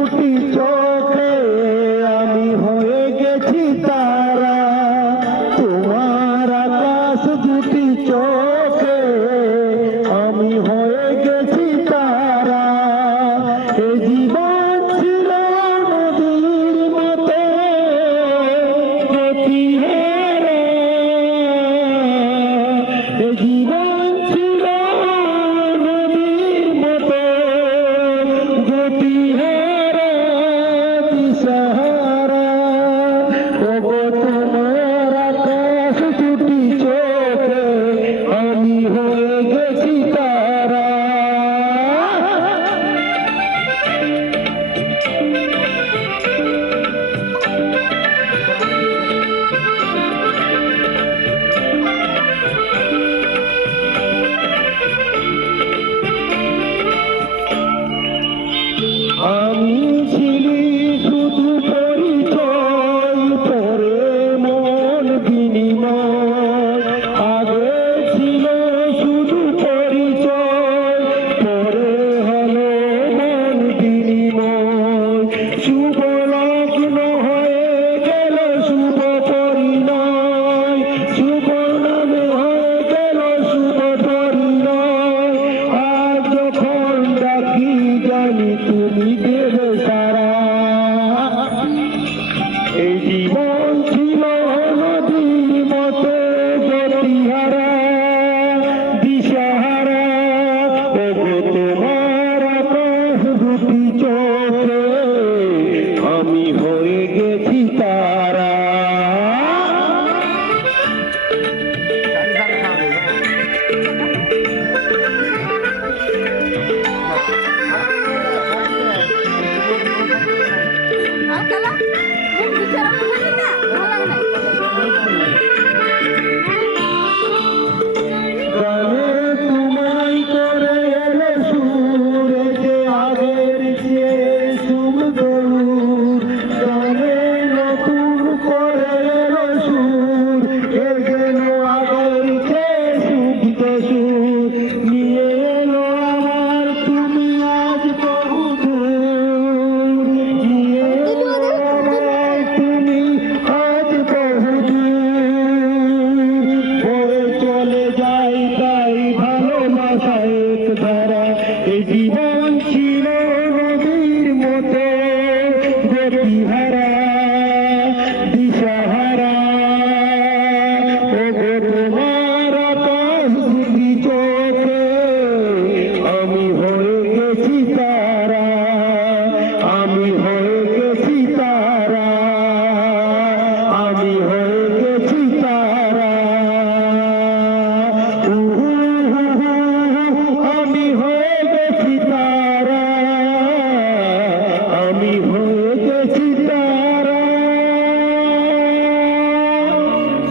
দুটি চোখে আমি হয়ে গেছি তারা, তোমার আকাশ দুটি চোখে আমি হয়ে গেছি তারা। এ জীবন ছিল নদীর মতো গতি হেরে, এ জীবন ছিল নদীর মতো গতি হেরে দিশাহারা। ওগো তোমার আকাশ দুটি চোখে আমি হয়ে গেছি তারা। আমি